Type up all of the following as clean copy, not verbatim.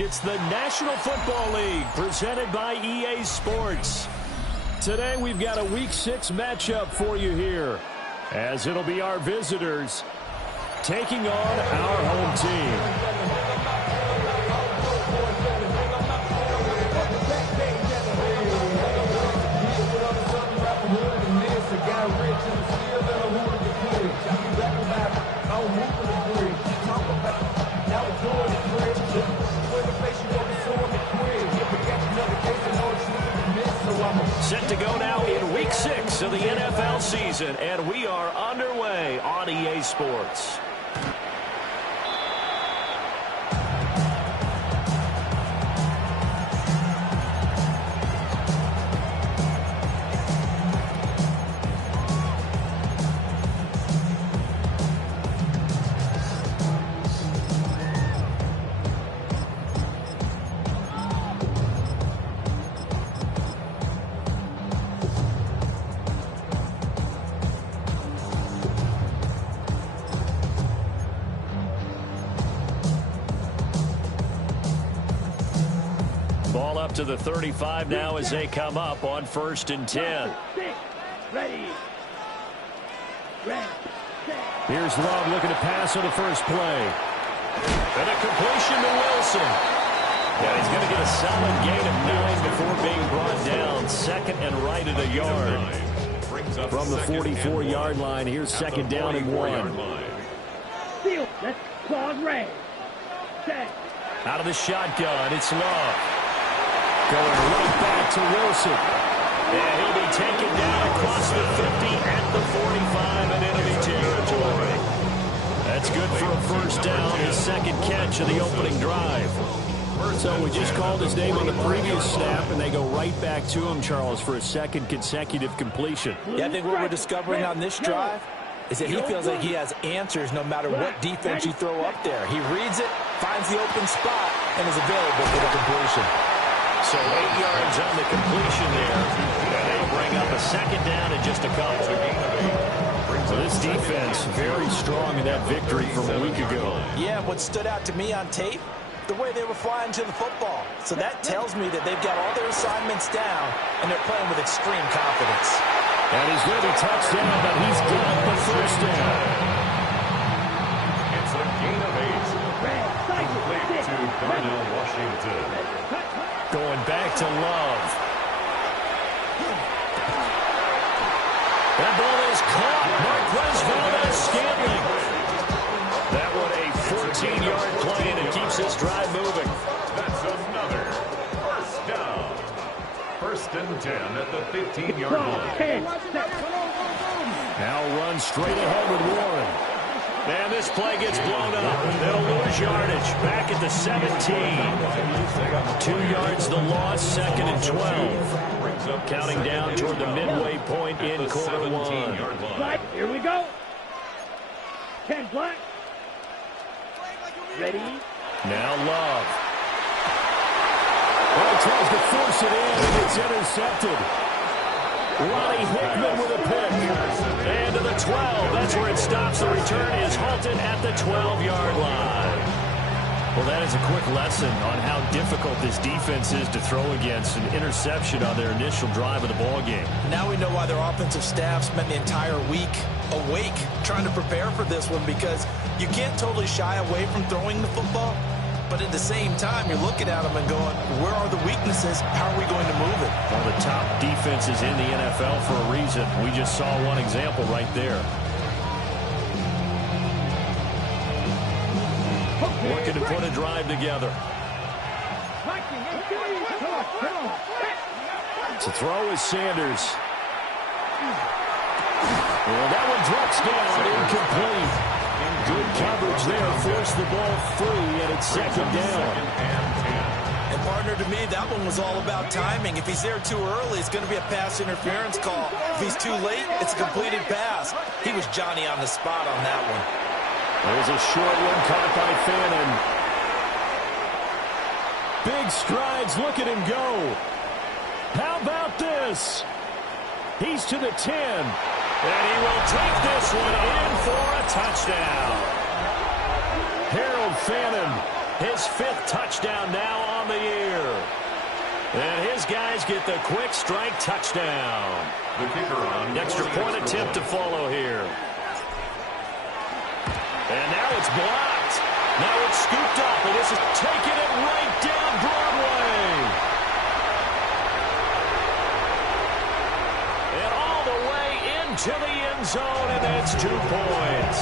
It's the National Football League presented by EA Sports. Today we've got a Week 6 matchup for you here, as it'll be our visitors taking on our home team. Set to go now in Week 6 of the NFL season, and we are underway on EA Sports. Ball up to the 35 now as they come up on 1st and 10. Here's Love looking to pass on the first play. And a completion to Wilson. Yeah, he's going to get a solid gain of 9 before being brought down. 2nd and right at a yard. From the 44-yard line, here's 2nd down and 1. Let's pause Ray. Out of the shotgun, it's Love. Going right back to Wilson. And he'll be taken down across the 50 at the 45 and enemy territory. That's good for a first down, his 2nd catch of the opening drive. So we just called his name on the previous snap, and they go right back to him, Charles, for a 2nd consecutive completion. Yeah, I think what we're discovering on this drive is that he feels like he has answers no matter what defense you throw up there. He reads it, finds the open spot, and is available for the completion. So 8 yards on the completion there. And they bring up a 2nd down in just a couple. So this defense very strong in that victory from a week ago. Yeah, what stood out to me on tape, the way they were flying to the football. So that tells me that they've got all their assignments down, and they're playing with extreme confidence. And he's going to be touched down, but he's got the first down. It's a gain of 8. Complete to Darnell Washington. Going back to Love. That ball is caught. Marquez Valdez-Scantling. That one a 14-yard play, and it keeps this drive moving. That's another first down. 1st and 10 at the 15-yard line. Now run straight ahead with Warren. And this play gets blown up. They'll lose yardage. Back at the 17. 2 yards the loss, 2nd and 12. Counting down toward the midway point in quarter 1. Black, here we go. 10 black. Ready? Now Love. Well, he tries to force it in, and it's intercepted. Ronnie Hickman with a pick. And to the 12. That's where it stops. The return is halted at the 12-yard line. Well, that is a quick lesson on how difficult this defense is to throw against. An interception on their initial drive of the ballgame. Now we know why their offensive staff spent the entire week awake trying to prepare for this one, because you can't totally shy away from throwing the football. But at the same time, you're looking at them and going, where are the weaknesses? How are we going to move it? One of the top defenses in the NFL for a reason. We just saw one example right there. Looking to put a drive together. To throw is Sanders. Well, that one drops down, incomplete. Good coverage there, forced the ball free, and it's 2nd down. And partner, to me, that one was all about timing. If he's there too early, it's going to be a pass interference call. If he's too late, it's a completed pass. He was Johnny on the spot on that one. There's a short one caught by Fannin. Big strides, look at him go. How about this? He's to the 10. And he will take this one in for a touchdown. Harold Fannin His 5th touchdown now on the year. And his guys get the quick strike touchdown. The kicker on Extra point attempt to follow here. And now it's blocked. Now it's scooped up, and this is taking it right down Broadway. And all the way into the end zone, and it's 2 points.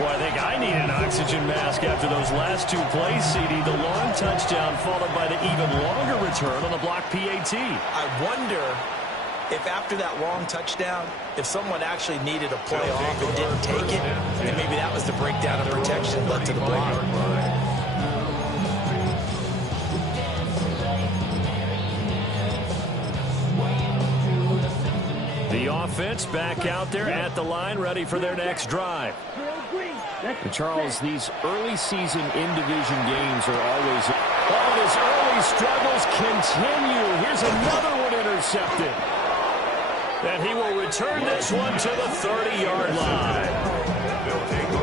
Well, I think I need an oxygen mask after those last 2 plays, CD. The long touchdown followed by the even longer return on the block PAT. I wonder if after that long touchdown, if someone actually needed a play off and didn't take it, and maybe that was the breakdown of protection led to the block. The offense back out there at the line, ready for their next drive. And Charles, these early season in-division games are always... Oh, his early struggles continue. Here's another one intercepted. And he will return this one to the 30-yard line.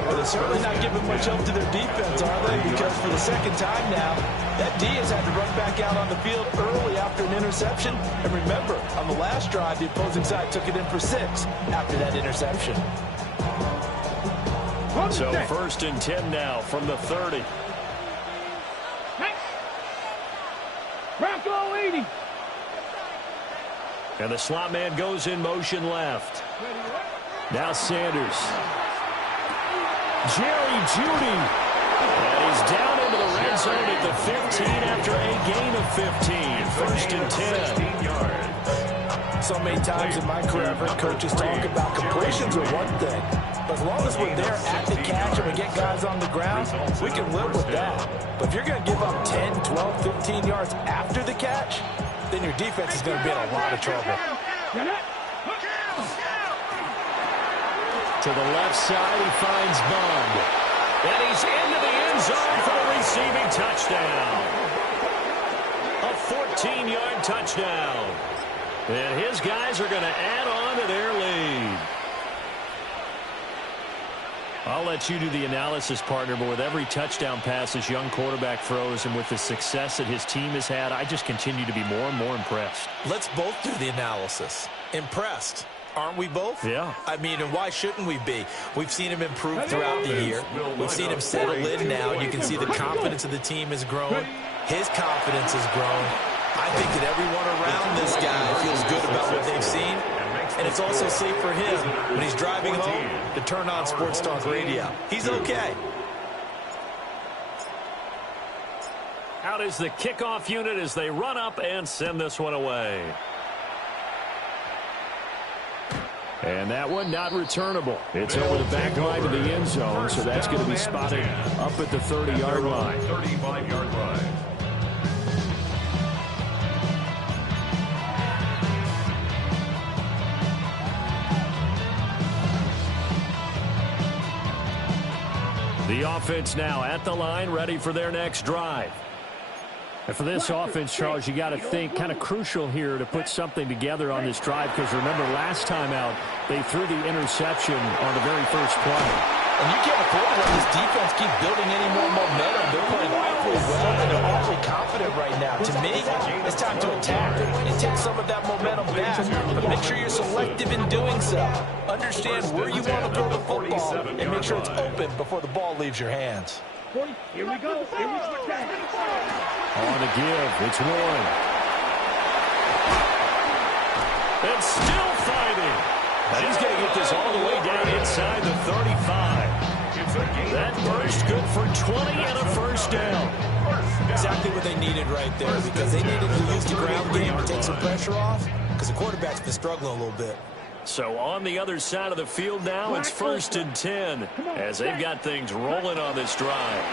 Well, they're certainly not giving much help to their defense, are they? Because for the second time now, that D has had to run back out on the field early after an interception. And remember, on the last drive, the opposing side took it in for 6 after that interception. So 1st and 10 now from the 30. Bronco 80. And the slot man goes in motion left. Now Sanders. Jerry Jeudy. And he's down into the red zone at the 15 after a gain of 15. 1st and 10. So many times in my career, I've heard coaches talk about completions are one thing. But as long as we're there at the catch and we get guys on the ground, we can live with that. But if you're going to give up 10, 12, 15 yards after the catch, then your defense is going to be in a lot of trouble. To the left side, he finds Bond. And he's into the end zone for the receiving touchdown. A 14-yard touchdown. And his guys are going to add on to their lead. I'll let you do the analysis, partner, but with every touchdown pass this young quarterback throws and with the success that his team has had, I just continue to be more and more impressed. Let's both do the analysis. Impressed. Aren't we both? Yeah. I mean, and why shouldn't we be? We've seen him improve throughout the year. We've seen him settle in now, and you can see the confidence of the team has grown. His confidence has grown. I think that everyone around this guy feels good about what they've seen. And it's also safe for him when he's driving home to turn on Sports Talk Radio. He's okay. Out is the kickoff unit as they run up and send this one away. And that one not returnable. It's over the back line of the end zone, so that's going to be spotted up at the 30-yard line. 35-yard line. The offense now at the line, ready for their next drive. And for this offense, Charles, you got to think kind of crucial here to put something together on this drive, because remember last time out, they threw the interception on the very first play. And you can't afford to let this defense keep building any more momentum. They're playing awfully well, and they're awfully confident right now. To me, it's time to attack and take some of that momentum back. But make sure you're selective in doing so. Understand where you want to throw the football and make sure it's open before the ball leaves your hands. Here we go. Here we switch back. On the give, it's Warren. And still fighting. And he's going to get this all the way down inside the 35. That burst good for 20 and a first down. Exactly what they needed right there, because they needed to use the ground game to take some pressure off, because the quarterback's been struggling a little bit. So on the other side of the field now, it's 1st and 10 as they've got things rolling on this drive.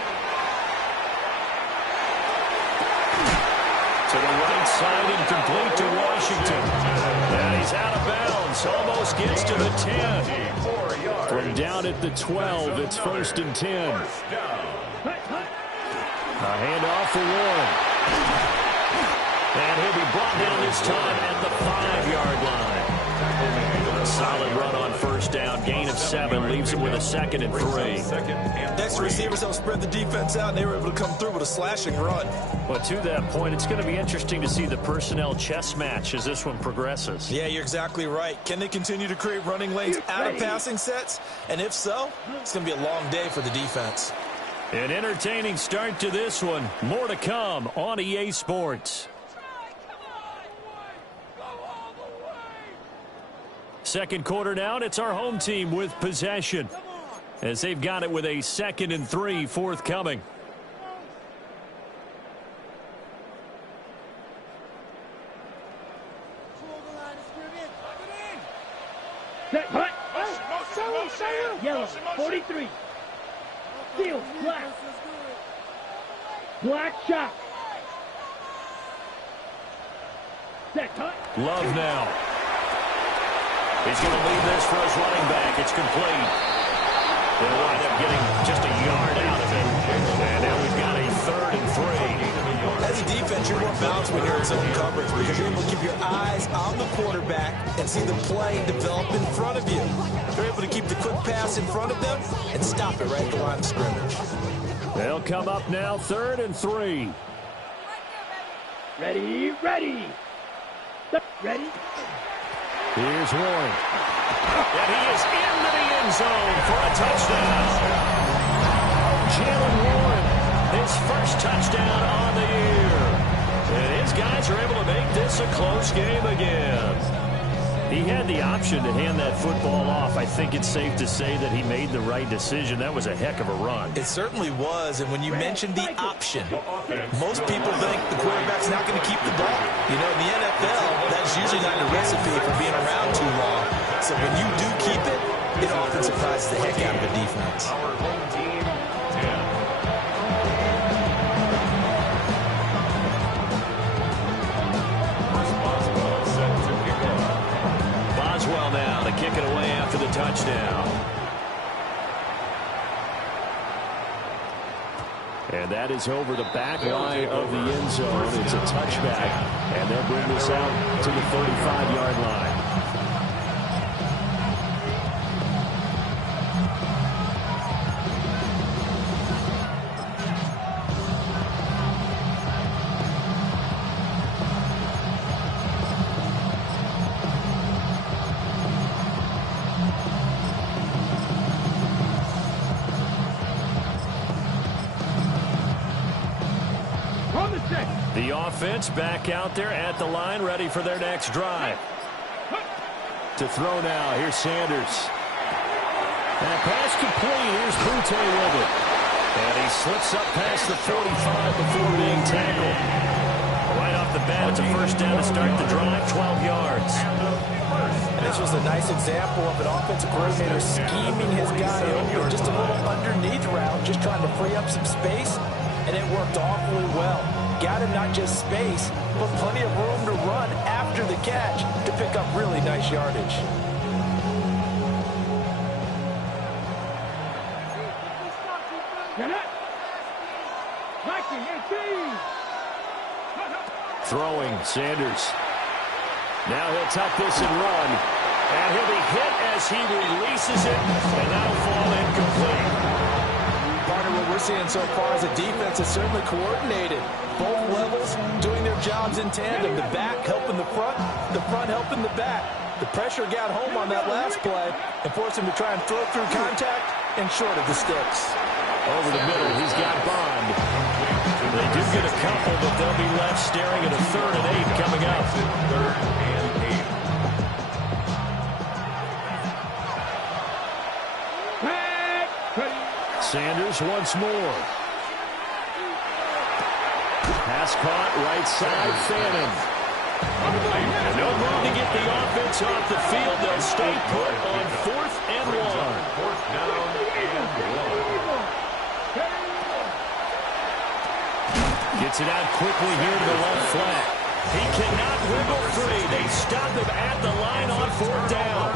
To the right side and complete to Washington. And he's out of bounds. Almost gets to the 10. From down at the 12, it's 1st and 10. A handoff for Warren. And he'll be brought down this time at the 5-yard line. A solid run on first down. Gain of 7 leaves him with a 2nd and 3. Next receivers helped spread the defense out, and they were able to come through with a slashing run. Well, to that point, it's going to be interesting to see the personnel chess match as this one progresses. Yeah, you're exactly right. Can they continue to create running lanes out of passing sets? And if so, it's going to be a long day for the defense. An entertaining start to this one. More to come on EA Sports. Second quarter down, it's our home team with possession, as they've got it with a 2nd and 3 forthcoming. Set, hut. Yellow, 43. Steel, black. Black shot. Set, hut. Love now. He's going to leave this for his running back. It's complete. They'll wind up getting just a yard out of it. And now we've got a 3rd and 3. As a defense, you're more balanced when you're in zone coverage because you're able to keep your eyes on the quarterback and see the play develop in front of you. You're able to keep the quick pass in front of them and stop it right at the line of scrimmage. They'll come up now 3rd and 3. Ready, ready. Ready. Here's Warren. And he is into the end zone for a touchdown. Jalen Warren, his first touchdown on the year. And his guys are able to make this a close game again. He had the option to hand that football off. I think it's safe to say that he made the right decision. That was a heck of a run. It certainly was, and when you mentioned the option, most people think the quarterback's not going to keep the ball. You know, in the NFL, that's usually not a recipe for being around too long. So when you do keep it, it often surprises the heck out of a defense. Our home team, 10. Boswell now to kick it away after the touchdown. And that is over the back line of the end zone. It's a touchback, and they'll bring this out to the 35-yard line. The offense back out there at the line, ready for their next drive. To throw now, here's Sanders. And pass complete, here's Boutte with it. And he slips up past the 45 before being tackled. Right off the bat, it's a first down to start the drive, 12 yards. And this was a nice example of an offensive coordinator scheming his guy open, just a little underneath route, just trying to free up some space, and it worked awfully well. Got him not just space, but plenty of room to run after the catch to pick up really nice yardage. Throwing, Sanders. Now he'll tuck this and run. And he'll be hit as he releases it, and that'll fall incomplete. Partner, what we're seeing so far is a defense that's certainly coordinated. Both levels doing their jobs in tandem. The back helping the front helping the back. The pressure got home on that last play and forced him to try and throw through contact and short of the sticks. Over the middle, he's got Bond. They do get a couple, but they'll be left staring at a 3rd and 8 coming up. 3rd and 8. Sanders once more. Pass caught, right side, Fannin. And no move to get the offense off the field. They'll stay put on 4th and 1. 4th down and 1. Gets it out quickly here to the left flat. He cannot wiggle free. They stop him at the line on 4th down.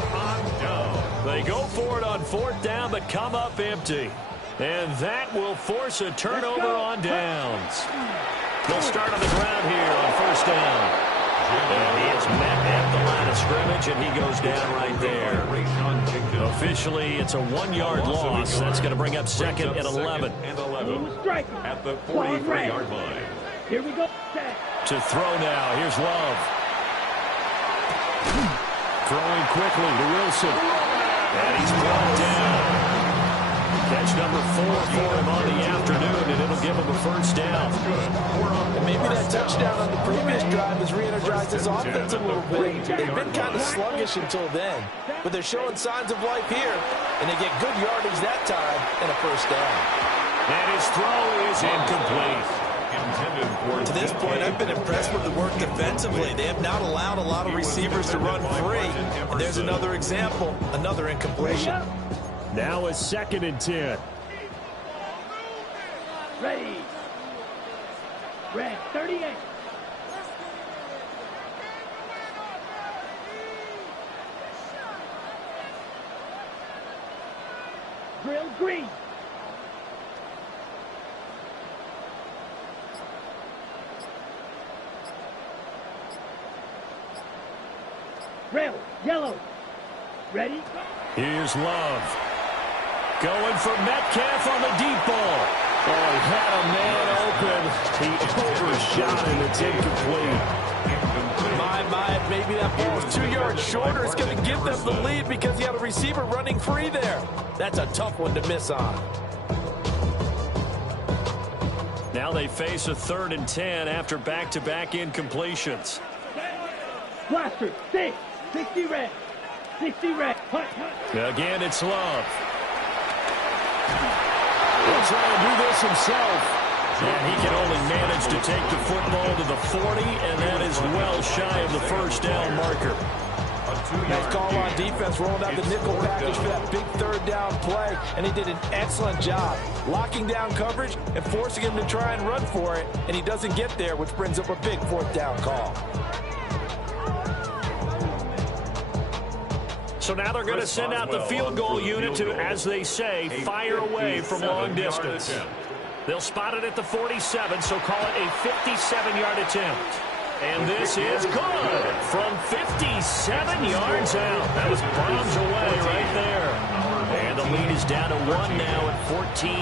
They go for it on 4th down, but come up empty. And that will force a turnover on downs. They'll start on the ground here on 1st down. And he is met at the line of scrimmage, and he goes down right there. Officially, it's a 1-yard loss. That's going to bring up second and 11. At the 43-yard line. Here we go. To throw now. Here's Love. Throwing quickly to Wilson. And he's brought down. Catch number 4 for him on the afternoon, and it'll give him a first down. And maybe that touchdown on the previous drive has re-energized his offense a little bit. They've been kind of sluggish until then, but they're showing signs of life here, and they get good yardage that time and a first down. And his throw is incomplete. To this point, I've been impressed with the work defensively. They have not allowed a lot of receivers to run free. And there's another example, another incompletion. Now a 2nd and 10. Ready. Red 38. Drill green. Rail yellow. Ready? Here's Love. Going for Metcalf on the deep ball. Oh, he had a man open. He overshot and it's incomplete. Maybe that ball was 2 yards shorter. It's going to give them the lead because he had a receiver running free there. That's a tough one to miss on. Now they face a 3rd and 10 after back-to-back incompletions. Blaster, 60 red. 60 red. Hunt. Again, it's Love. He'll try and do this himself. And he can only manage to take the football to the 40, and that is well shy of the first down marker. Nice call on defense, rolling out the nickel package for that big 3rd down play, and he did an excellent job locking down coverage and forcing him to try and run for it, and he doesn't get there, which brings up a big 4th down call. So now they're going to send out the field goal unit to, as they say, fire away from long distance. They'll spot it at the 47, so call it a 57-yard attempt. And this is good from 57 yards out. That was bombs away right there. And the lead is down to 1 now at 14-13.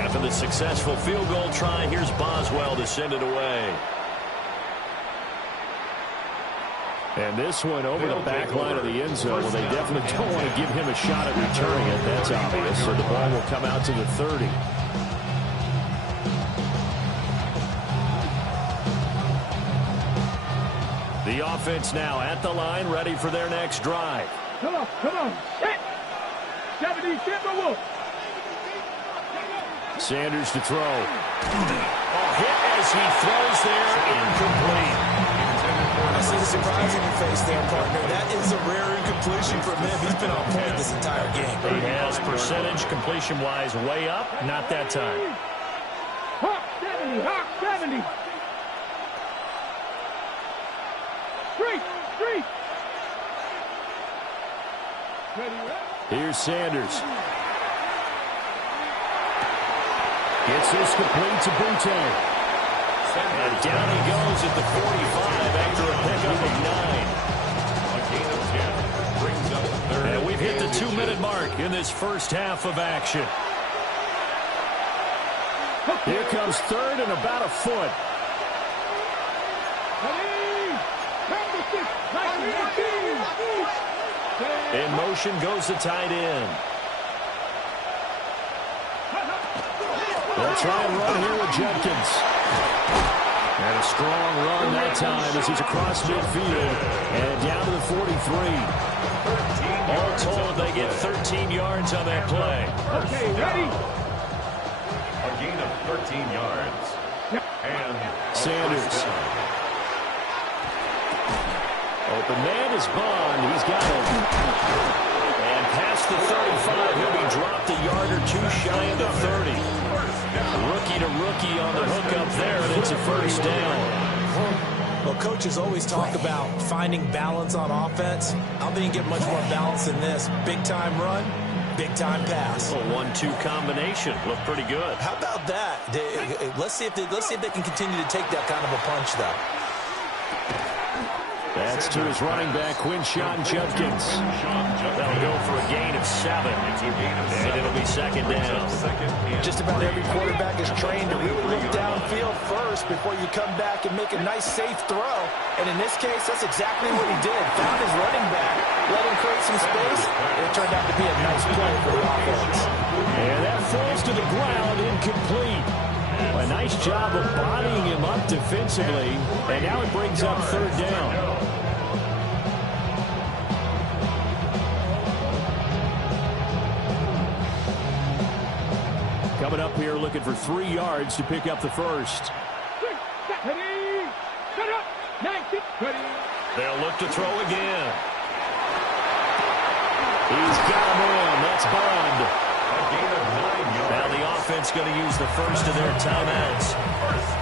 After the successful field goal try, here's Boswell to send it away. And this one over the back line of the end zone. Well, they definitely don't want to give him a shot at returning it. That's obvious. So the ball will come out to the 30. The offense now at the line, ready for their next drive. Come on. Hit. 70, Timberwolf. Sanders to throw. Hit as he throws there, incomplete. I see the surprise on your face there, partner. That is a rare incompletion from him. He's been on point this entire game. He has percentage completion-wise way up. Not that time. Hawk 70. Street. Here's Sanders. Gets this complete to Butte. And down he goes at the 45 after a pickup of 9. And we've hit the 2-minute mark in this first half of action. Here comes 3rd and about a foot. In motion goes the tight end. They'll try and run here with Jenkins. And a strong run that time as he's across midfield and down to the 43. All told, they get 13 yards on that play. Okay, ready? A gain of 13 yards. And Sanders. Open man is Bond. He's got him. And past the 35, he'll be dropped a yard or two shy of the 30. Rookie to rookie on the hook up there, and it's a first down. Well, coaches always talk about finding balance on offense. I don't think you get much more balance than this. Big-time run, Big-time pass. A 1-2 combination. Looked pretty good. How about that? Let's see if they can continue to take that kind of a punch, though. That's to his running back, Quinshon Judkins. That'll go for a gain of 7. And it'll be second down. Just about every quarterback is trained to really look downfield first before you come back and make a nice, safe throw. And in this case, that's exactly what he did. Found his running back, let him create some space, and it turned out to be a nice play for the offense. And that falls to the ground, incomplete. A nice job of bodying him up defensively, and now it brings up third down. Coming up here looking for 3 yards to pick up the first. They'll look to throw again. He's got him in. That's Bond. Now the offense going to use the first of their timeouts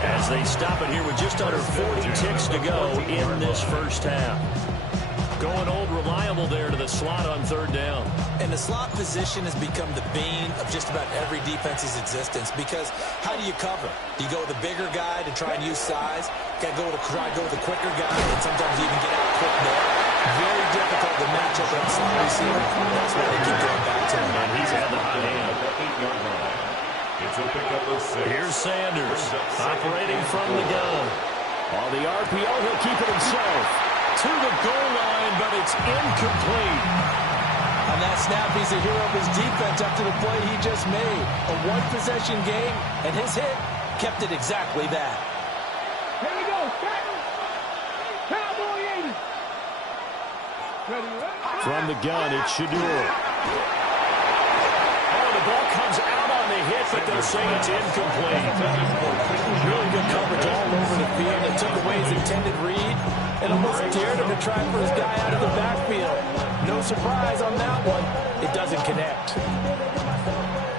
as they stop it here with just under 40 ticks to go in this first half. Going old reliable there to the slot on third down. And the slot position has become the bane of just about every defense's existence because how do you cover? Do you go with a bigger guy to try and use size? Got to try to go with a quicker guy and sometimes you even get out quick there. Very difficult to match up on slot receiver. That's why they keep going back to him. And he's had the hot hand. It's a pickup of 6. Here's Sanders operating from the gun. On the RPO, he'll keep it himself. To the goal line, but it's incomplete. On that snap, he's a hero of his defense after the play he just made. A one-possession game, and his hit kept it exactly that. Here we go. Cowboy 80. Ready. From the gun, it's Shadur. Oh, the ball comes out on the hit, but they'll say it's incomplete. Really good coverage all over the field. It took away his intended read and almost dared him to try for his guy out of the backfield. No surprise on that one. It doesn't connect.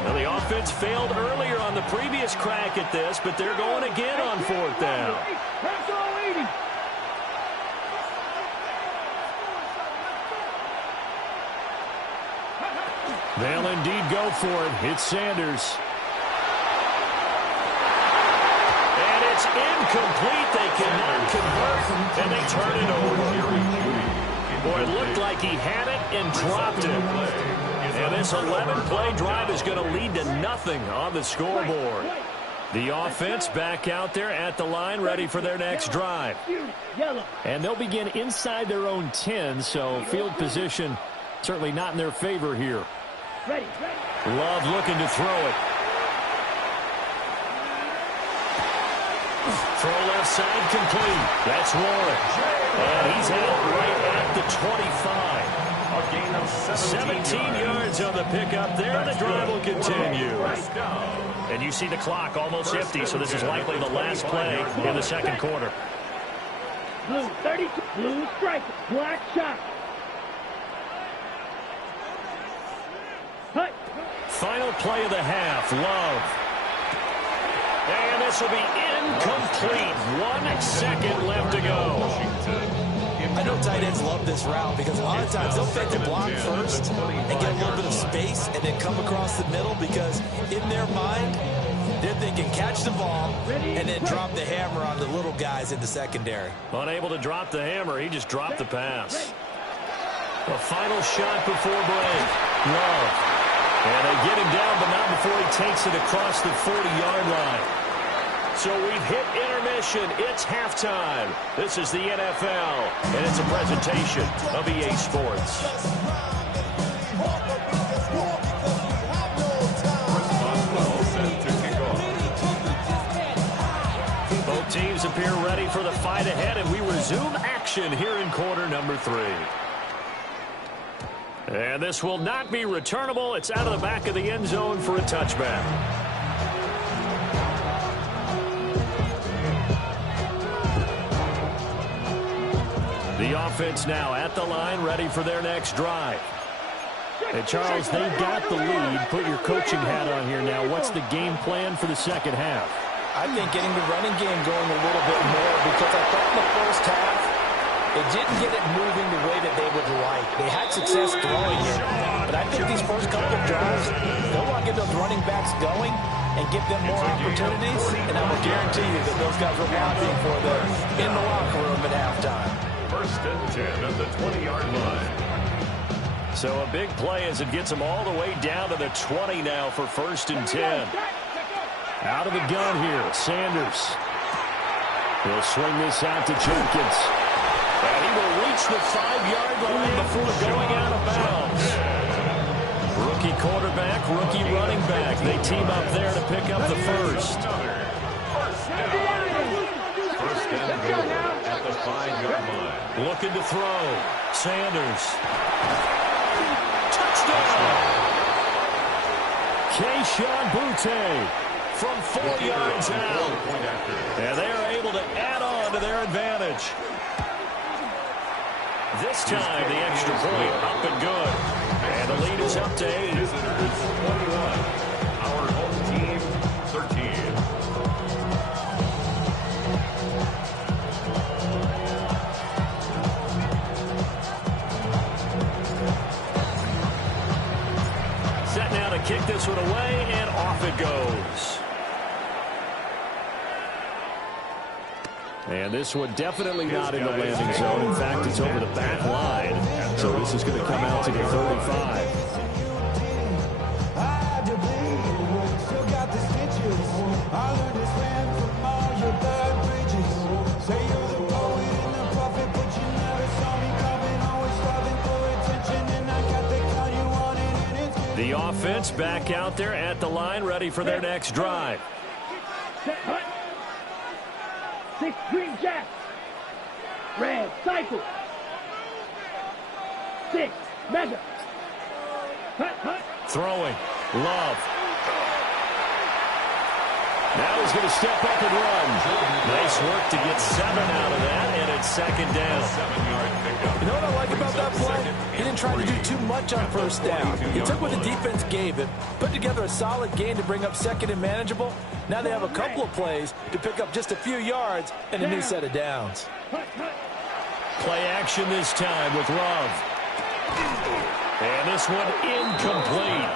Well, the offense failed earlier on the previous crack at this, but they're going again on fourth down. They'll indeed go for it. It's Sanders. And it's incomplete. They cannot convert, and they turn it over. Boy, it looked like he had it and dropped it. And this 11-play drive is going to lead to nothing on the scoreboard. The offense back out there at the line, ready for their next drive. And they'll begin inside their own 10, so field position certainly not in their favor here. Love looking to throw it. Throw left side complete. That's Warren. And he's out right at the 25. A gain of 17 yards on the pickup there, and the drive will continue. And you see the clock almost empty, so this is likely the last play in the second quarter. Blue 32, blue strike, black shot. Final play of the half, Love. And this will be incomplete. 1 second left to go. I know tight ends love this route because a lot of times they'll fake the block first and get a little bit of space and then come across the middle because in their mind, they're thinking catch the ball and then drop the hammer on the little guys in the secondary. Unable to drop the hammer, he just dropped the pass. The final shot before break. Love. And they get him down, but not before he takes it across the 40-yard line. So we've hit intermission. It's halftime. This is the NFL, and it's a presentation of EA Sports. Both teams appear ready for the fight ahead, and we resume action here in quarter number 3. And this will not be returnable. It's out of the back of the end zone for a touchback. The offense now at the line, ready for their next drive. Hey, Charles, they got the lead. Put your coaching hat on here now. What's the game plan for the second half? I think getting the running game going a little bit more because I thought in the first half It didn't get it moving the way that they would like. They had success throwing it, but I think these first couple of drives, they'll want to get those running backs going and give them more opportunities, and I will guarantee you that those guys were lobbying for them in the locker room at halftime. First and 10 at the 20-yard line. So a big play as it gets them all the way down to the 20 now for first and 10. Out of the gun here, Sanders. He'll swing this out to Jenkins. And he will reach the 5-yard line before going out of bounds. Rookie quarterback, rookie running back. They team up there to pick up the first. First and goal at the 5-yard line. Looking to throw. Sanders. Touchdown! Keyshawn Boutte from 4 yards out. And they are able to add on to their advantage. This time, the extra point up and good. And the lead is up to 8. Visitors 21. Our home team 13. Set now to kick this one away, and off it goes. And this one definitely not in the landing zone. In fact, it's over the back line. So this is going to come out to the 35. The offense back out there at the line, ready for their next drive. Hut. 6 green jack. Red cycle. 6 mega. Hut. Throwing. Love. Now he's going to step up and run. Nice work to get 7 out of that, and it's second down. 7-yard pickup. You know what I like about that play? He didn't try to do too much on first down. He took what the defense gave him, put together a solid game to bring up second and manageable. Now they have a couple of plays to pick up just a few yards and a new set of downs. Play action this time with Love. And this one incomplete.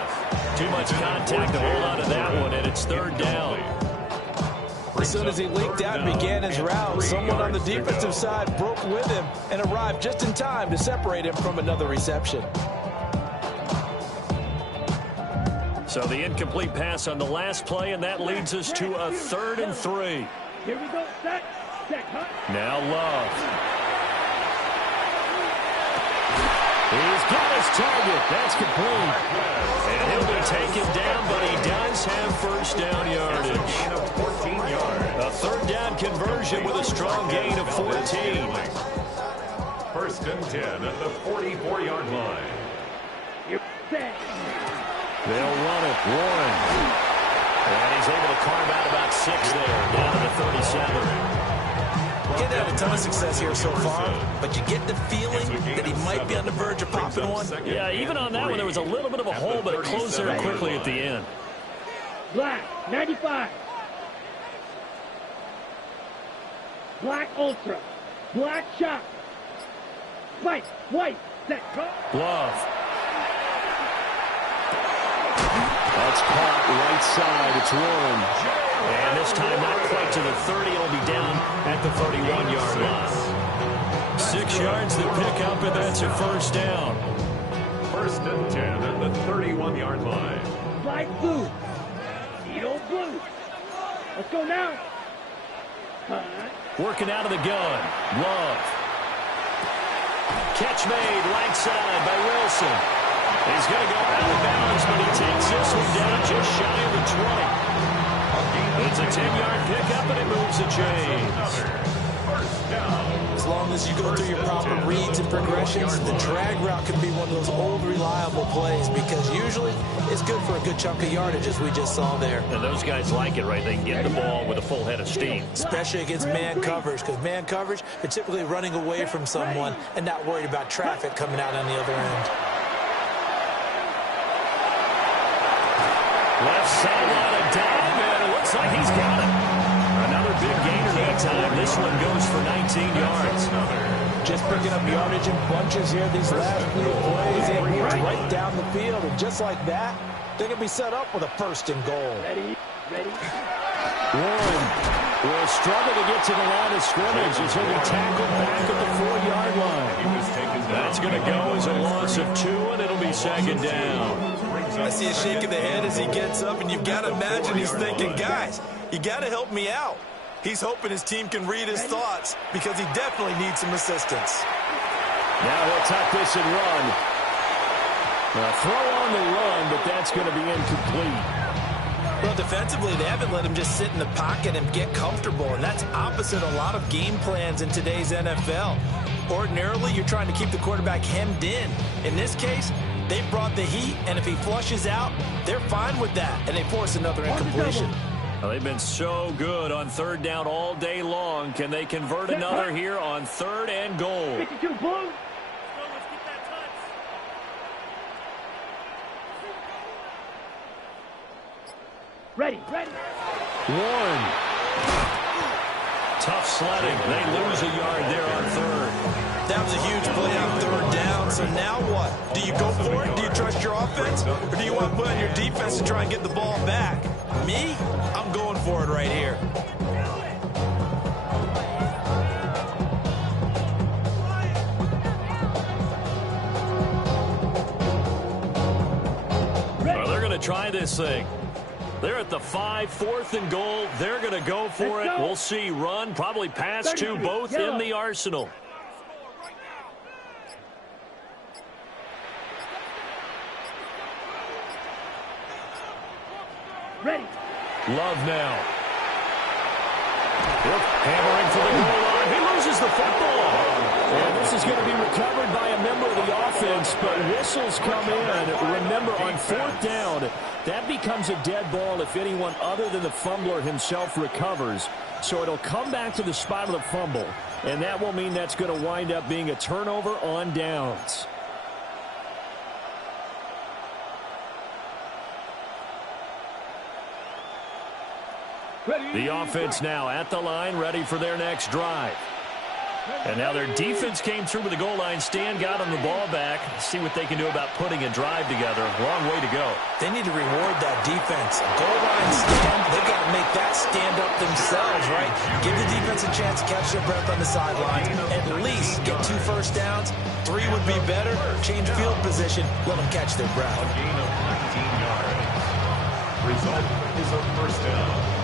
Too much contact to hold on to that one, and it's third down. As soon as he leaked out and began his route, someone on the defensive side broke with him and arrived just in time to separate him from another reception. So the incomplete pass on the last play, and that leads us to a 3rd and 3. Here we go. Set. Hut. Now Love. He's got his target. That's complete. And he'll be taken down, but he does have first down yardage. Gain of 14 yards. A 3rd down conversion with a strong gain of 14. First and 10 at the 44-yard line. You're set. They'll run it. Warren. And he's able to carve out about 6 there, down to the 37. Getting had a ton of success here so far, but you get the feeling that he might be on the verge of popping one. Yeah, even on that one, there was a little bit of a hole, but it closed there quickly at the end. Black. 95. Black Ultra. Black Shot. Spike. White. Set. Love. That's caught right side. It's Warren. And this time not quite to the 30. It'll be down at the 31-yard line. 6 yards to pick up, and that's a first down. First and 10 at the 31-yard line. Light blue. Needle blue. Let's go now. Working out of the gun. Love. Catch made right side by Wilson. He's going to go out of bounds, but he takes this one down just shy of the 20. It's a 10-yard pickup, and it moves the chains. As long as you go through your proper reads and progressions, the drag route can be one of those old, reliable plays because usually it's good for a good chunk of yardage, as we just saw there. And those guys like it, right? They can get the ball with a full head of steam. Especially against man coverage, because man coverage, they're typically running away from someone and not worried about traffic coming out on the other end. Left sideline a dive, and it looks like he's got it. Another big gainer that time. This one goes for 19 yards. Just picking up yardage in bunches here these last few plays. It moves right down the field, and just like that, they're going to be set up with a 1st and goal. Ready. Warren will struggle to get to the line of scrimmage as he'll be tackled back at the 4-yard line. That's going to go as a loss of 2, and it'll be 2nd down. I see a shake of the head as he gets up, and you've got to imagine he's thinking, guys, you got to help me out. He's hoping his team can read his thoughts because he definitely needs some assistance. Now he'll tuck this and run. Now throw on the run, but that's going to be incomplete. Well, defensively, they haven't let him just sit in the pocket and get comfortable, and that's opposite a lot of game plans in today's NFL. Ordinarily, you're trying to keep the quarterback hemmed in. In this case, they brought the heat, and if he flushes out, they're fine with that, and they force another incompletion. Well, they've been so good on 3rd down all day long. Can they convert another here on 3rd and goal? 52 Blue. Ready. Warren. Tough sledding. They lose a yard there on 3rd. That was a huge play on 3rd down, so now what? Do you go for it? Do you trust your offense? Or do you want to put on your defense to try and get the ball back? Me? I'm going for it right here. Well, they're going to try this thing. They're at the 5, 4th and goal. They're going to go for it. We'll see. Run, probably pass to both in the arsenal. Ready. Love now. Hammering for the goal line. He loses the football. And this is going to be recovered by a member of the offense, but whistles come in. Remember, on 4th down, that becomes a dead ball if anyone other than the fumbler himself recovers. So it'll come back to the spot of the fumble, and that will mean that's going to wind up being a turnover on downs. The offense now at the line, ready for their next drive. And now their defense came through with the goal line stand, got them the ball back. See what they can do about putting a drive together. Long way to go. They need to reward that defense. Goal line stand, they've got to make that stand up themselves, right? Give the defense a chance to catch their breath on the sidelines. At least get 2 first downs. 3 would be better. Change field position. Let them catch their breath. A gain of 19 yards. Result is a 1st down.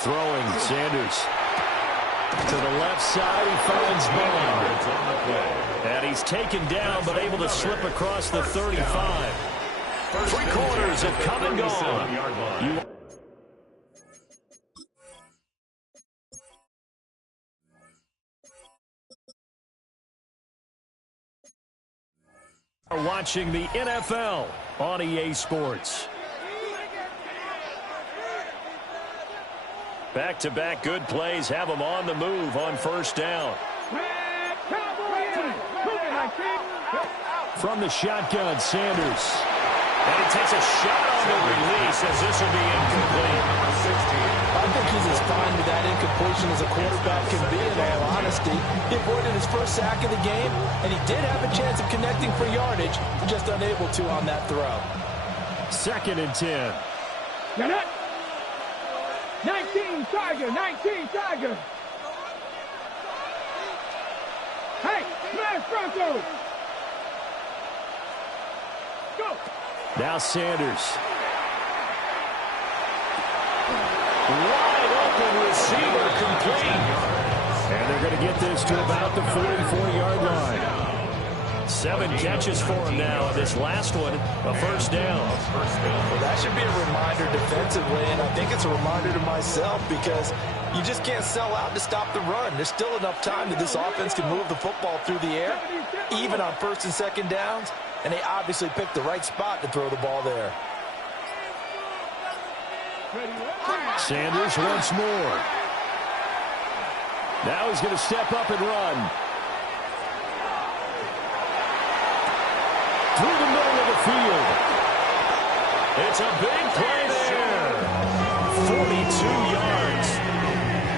Throwing, Sanders. To the left side, he finds Bond. And he's taken down, but able to slip across the 35. 3 quarters have come and gone. You are watching the NFL on EA Sports. Back-to-back good plays have them on the move on 1st down. From the shotgun, Sanders. And he takes a shot on the release as this will be incomplete. I think he's as fine with that incompletion as a quarterback can be, in all honesty. He avoided his first sack of the game, and he did have a chance of connecting for yardage, just unable to on that throw. 2nd and 10. Get it. 19 Tiger. Hey, smash Broncos. Go. Now Sanders. Wide open receiver complete. And they're going to get this to about the 44-yard line. 7 catches for him now. This last one, a 1st down. Well, that should be a reminder defensively, and I think it's a reminder to myself because you just can't sell out to stop the run. There's still enough time that this offense can move the football through the air, even on 1st and 2nd downs, and they obviously picked the right spot to throw the ball there. Sanders once more. Now he's going to step up and run. Through the middle of the field. It's a big play there. 42 yards.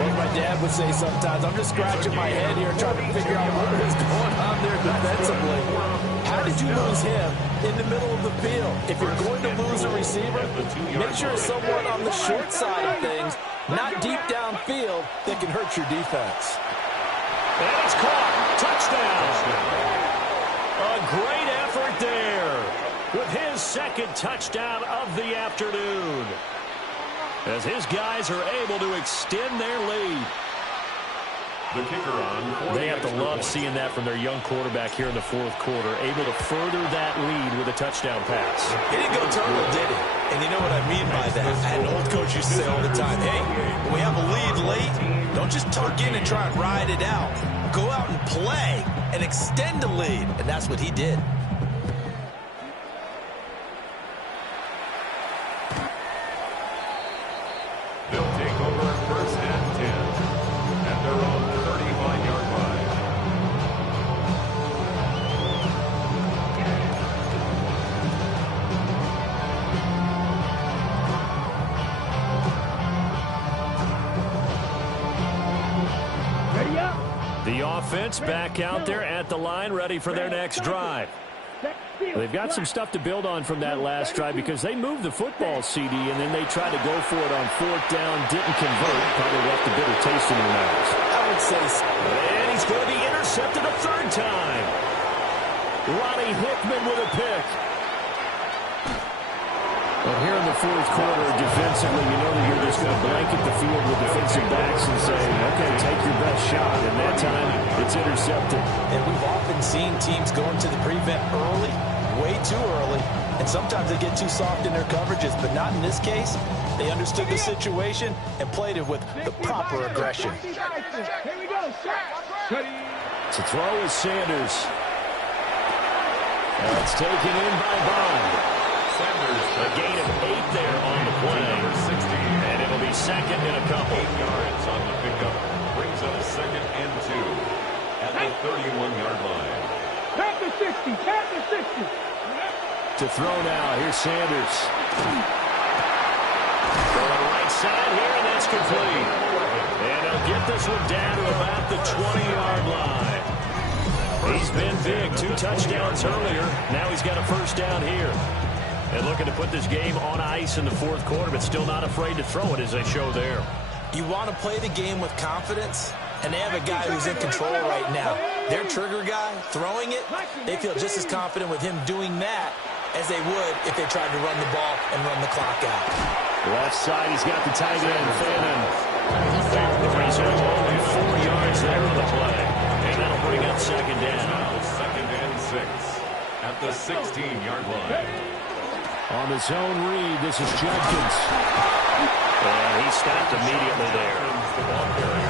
What my dad would say sometimes, I'm just scratching my head here trying to figure out what was going on there defensively. How did you lose him in the middle of the field? If you're going to lose a receiver, make sure it's someone on the short side of things, not deep downfield, that can hurt your defense. And it's caught. Touchdown. A great effort there with his second touchdown of the afternoon, as his guys are able to extend their lead. The kicker on. They have to love seeing that from their young quarterback here in the fourth quarter, able to further that lead with a touchdown pass. He didn't go turtle, did he? And you know what I mean by that. I had an old coach used to say all the time, hey, when we have a lead late, don't just tuck in and try and ride it out. Go out and play and extend the lead. And that's what he did. They'll take over first and 10 at their own 35-yard line. Ready up. The offense back out there at the line, ready for their next drive. They've got some stuff to build on from that last drive because they moved the football, CD, and then they tried to go for it on fourth down, didn't convert, probably left a bitter taste in their mouths. I would say so. And he's going to be intercepted a third time. Ronnie Hickman with a pick. But here in the fourth quarter, defensively, you know that you're just going to blanket the field with defensive backs and say, okay, take your best shot. And that time, it's intercepted. And we've often seen teams go into the prevent early, way too early, and sometimes they get too soft in their coverages, but not in this case. They understood the situation and played it with the proper aggression. Here we go. To throw is Sanders. That's taken in by Bond. Sanders, A gain of 8 there on the play. number 60. And it'll be second and a couple. 8 yards on the pickup. Brings up second and 2 at the 31-yard line. Tap the 60. Tap the 60. To throw now, here's Sanders. Going right side here, and that's complete. And he'll get this one down to about the 20-yard line. He's been big, 2 touchdowns earlier. Now he's got a first down here. And looking to put this game on ice in the fourth quarter, but still not afraid to throw it as they show there. You want to play the game with confidence, and they have a guy who's in control right now. Their trigger guy, throwing it, they feel just as confident with him doing that as they would if they tried to run the ball and run the clock out. Left side, he's got the tight end, Fannin. He's only 4 yards there on the play. And that'll bring up second down. Now second and 6 at the 16-yard line. On the zone read, this is Judkins. And he stopped immediately there.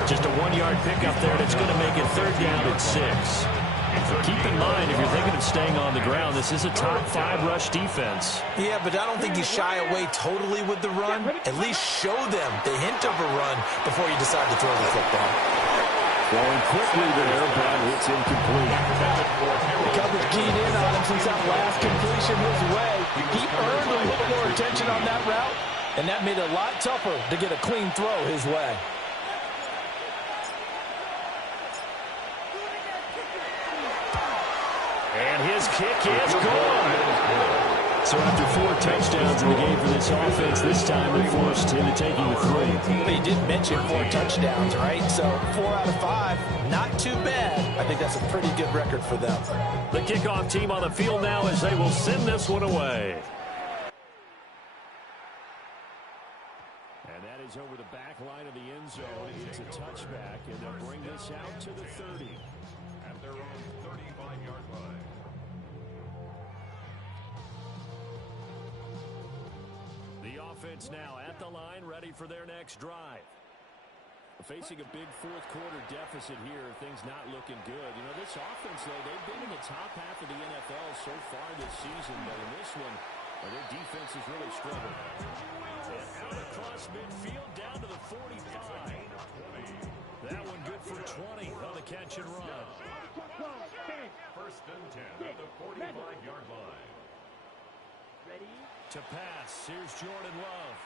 Just a 1-yard pickup there, and it's going to make it third down and 6. Keep in mind, if you're thinking of staying on the ground, this is a top 5 rush defense. Yeah, but I don't think you shy away totally with the run. At least show them the hint of a run before you decide to throw the football. Going quickly there, but it's incomplete. The coverage keyed in on him since that last completion his way. He earned a little more attention on that route, and that made it a lot tougher to get a clean throw his way. And his kick is good. So after 4 touchdowns in the game for this offense, this time it forced into taking the 3. But you did mention 4 touchdowns, right? So 4 out of 5, not too bad. I think that's a pretty good record for them. The kickoff team on the field now as they will send this one away. And that is over the back line of the end zone. It's a touchback, and they'll bring this out to the 30. At their own 35-yard line. The offense now at the line, ready for their next drive. Facing a big fourth quarter deficit here, things not looking good. You know, this offense, though, they've been in the top half of the NFL so far this season, but in this one, their defense has really struggled. And out across midfield, down to the 45. That one good for 2 20 on the catch and run. First and 10 at the 45-yard line. Ready? To pass, here's Jordan Love.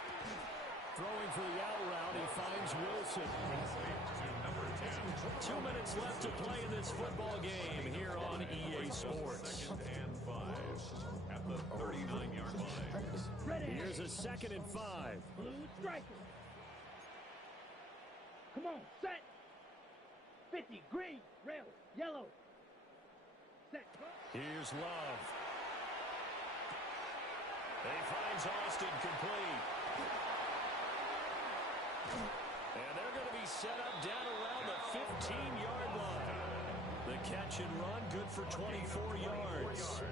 Throwing for the out route, he finds Wilson. To number 10. 2 minutes left to play in this football game here on EA Sports. Second and 5 at the 39-yard line. Ready? Here's a 2nd and 5. Blue striker. Come on, set. 50, green, red, yellow. Set. Here's Love. He finds Austin complete. And they're going to be set up down around the 15-yard line. The catch and run, good for 24 yards.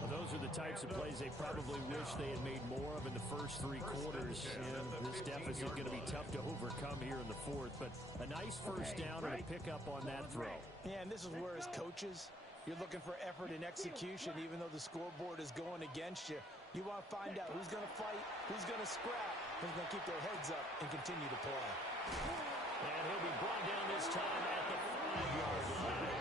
Well, those are the types of plays they probably wish they had made more of in the first 3 quarters. And this deficit going to be tough to overcome here in the 4th. But a nice first down and a pickup on that throw. Yeah, and this is where as coaches, you're looking for effort and execution, even though the scoreboard is going against you. You want to find out who's going to fight, who's going to scrap, who's going to keep their heads up and continue to play. And he'll be brought down this time at the 5-yard line.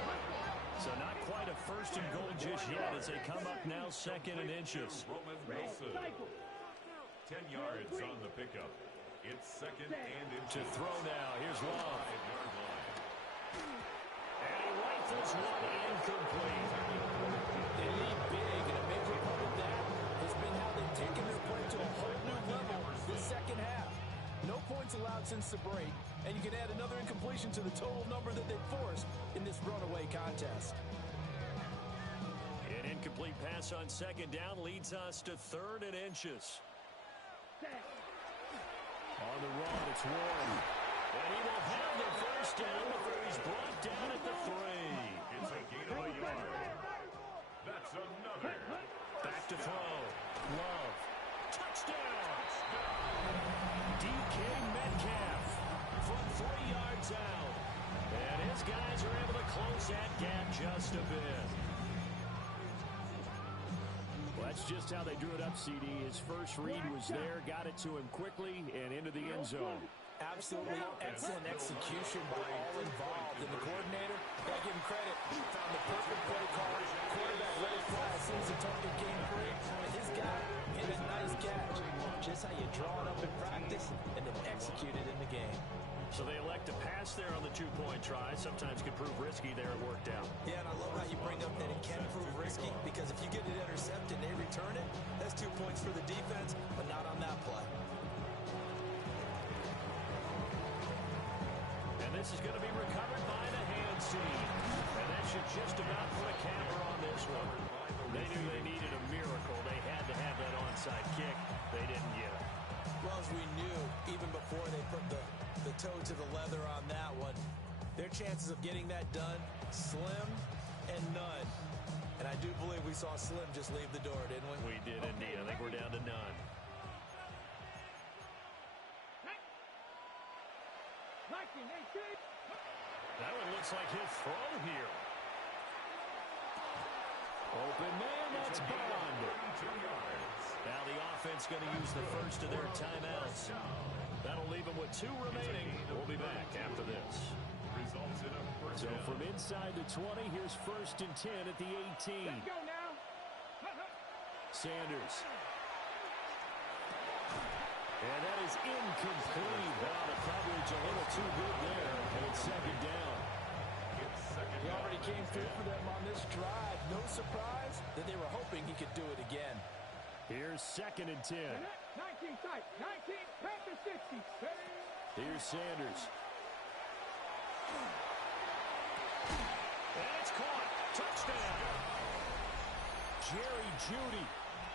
So not quite a first and goal just yet as they come up now 2nd and inches. Roman Wilson. 10 yards on the pickup. It's 2nd and inches. To throw now, here's Love. 5-yard line. And he rifles one incomplete. They lead big, and a major part of that has been how they've taken their play to a whole new level this second half. No points allowed since the break, and you can add another incompletion to the total number that they've forced in this runaway contest. An incomplete pass on 2nd down leads us to 3rd and inches. On the run, it's Warren. And he will have the first down before he's brought down at the 3. It's a gain of a yard. That's another. Back to throw. Love. Touchdown! DK Metcalf from 3 yards out. And his guys are able to close that gap just a bit. Well, that's just how they drew it up, CD. His first read was there, got it to him quickly, and into the end zone. Absolutely excellent execution by all involved. And the coordinator, gotta give him credit, found the perfect play call. Quarterback let it fly as soon as the target came free. And his guy hit a nice catch. Just how you draw it up in practice and then execute it in the game. So they elect to pass there on the 2-point try. Sometimes can prove risky there. It worked out. Yeah, and I love how you bring up that it can prove risky, because if you get it intercepted and they return it, that's 2 points for the defense, but not on that play. And this is going to be recovered by the hands team. And that should just about put a capper on this one. They knew they needed a miracle. They had to have that onside kick. They didn't get it. Well, as we knew, even before they put the toe to the leather on that one, their chances of getting that done, slim and none. And I do believe we saw Slim just leave the door, didn't we? We did indeed. I think we're down to none. That one looks like he'll throw here. Open man, that's Bond. Now the offense going to use the first of their timeouts. That'll leave them with 2 remaining. We'll be back after this. Results in a first So down. from inside the 20, here's 1st and 10 at the 18. Let's go now. Sanders. And that is incomplete. Wow, the coverage a little too good there. And it's 2nd down. It's 2nd He down. already came through for them on this drive. No surprise that they were hoping he could do it again. Here's 2nd and 10. 19 tight. 19, Panther 60. Here's Sanders. And it's caught. Touchdown. Jerry Jeudy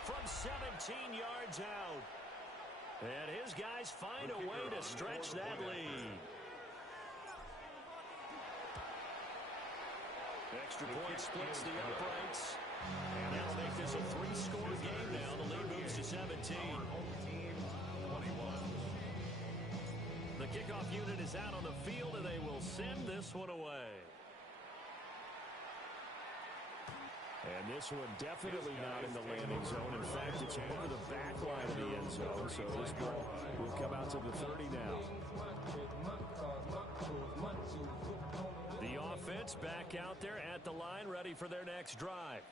from 17 yards out. And his guys find a way to stretch that lead. Extra point splits the uprights. And that'll make this a 3-score game now. The lead moves to 17. The kickoff unit is out on the field, and they will send this one away. And this one definitely not in the landing zone. In fact, it's over the back line of the end zone. So this ball will come out to the 30 now. The offense back out there at the line, ready for their next drive.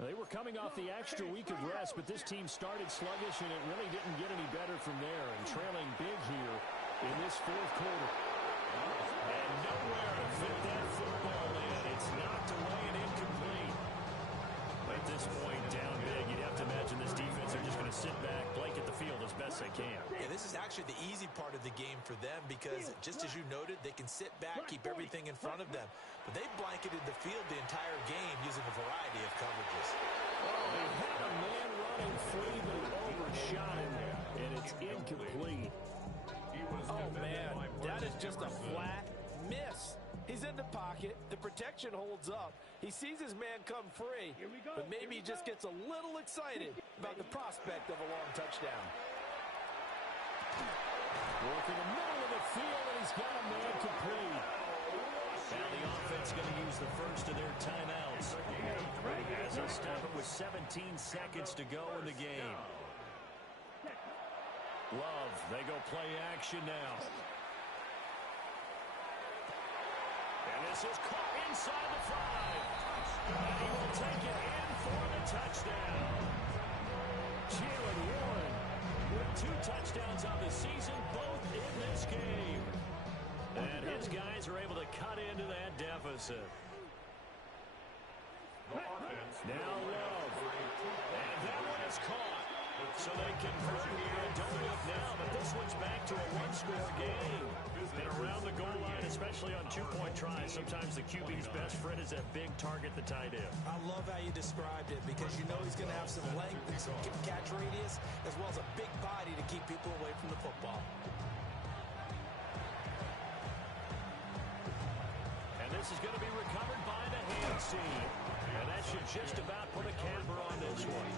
They were coming off the extra week of rest, but this team started sluggish, and it really didn't get any better from there. And trailing big here in this fourth quarter. And nowhere to fit that football in. It's knocked away and incomplete. At this point, down big, you'd have to imagine this defense are just going to sit back, blanket the field as best they can. Yeah, this is actually the easy part of the game for them because, just as you noted, they can sit back, keep everything in front of them. But they blanketed the field the entire game using a variety of coverages. Oh, he had a man running free, but he overshot him, and it's incomplete. Oh, man, that is just a flat miss. He's in the pocket. The protection holds up. He sees his man come free, but maybe he just gets a little excited about the prospect of a long touchdown. Working the middle of the field, and he's got a man complete. Now the offense going to use the first of their timeouts as they stop it with 17 seconds to go in the game. Love, they go play action now. And this is caught inside the 5. And he will take it in for the touchdown. Jalen Warren with 2 touchdowns on the season, both in this game. And his guys are able to cut into that deficit. Now Love. And that one is caught. So they convert here and don't look now, but this one's back to a one-score game. And around the goal line, especially on two-point tries, sometimes the QB's best friend is that big target, the tight end. I love how you described it because you know he's going to have some length and some catch radius as well as a big body to keep people away from the football. And this is going to be recovered by the hands team. And that should just about put a capper on this one.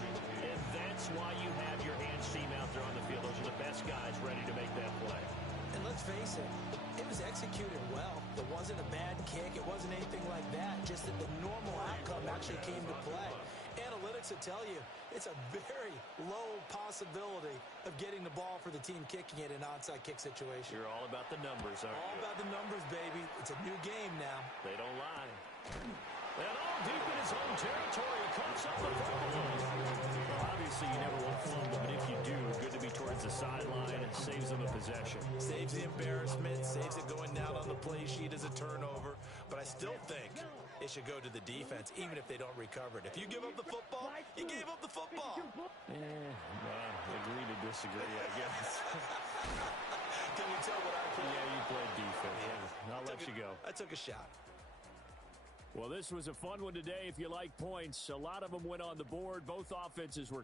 And that's why you have your hands team out there on the field. Those are the best guys ready to make that play. And let's face it, it was executed well. It wasn't a bad kick. It wasn't anything like that. Just that the normal outcome actually came to play. Analytics will tell you it's a very low possibility of getting the ball for the team kicking it in an onside kick situation. You're all about the numbers, aren't you? All about the numbers, baby. It's a new game now. They don't lie. And all deep in his own territory, he coughs up the fumble. Well, obviously, you never want to fumble, but if you do, good to be towards the sideline. It saves them a possession. Saves the embarrassment, saves it going down on the play sheet as a turnover. But I still think it should go to the defense, even if they don't recover it. If you give up the football, you gave up the football. Agree to disagree, I guess. Can you tell what I played? Yeah, you played defense. Yeah. I'll let you go. I took a shot. Well, this was a fun one today if you like points. A lot of them went on the board. Both offenses were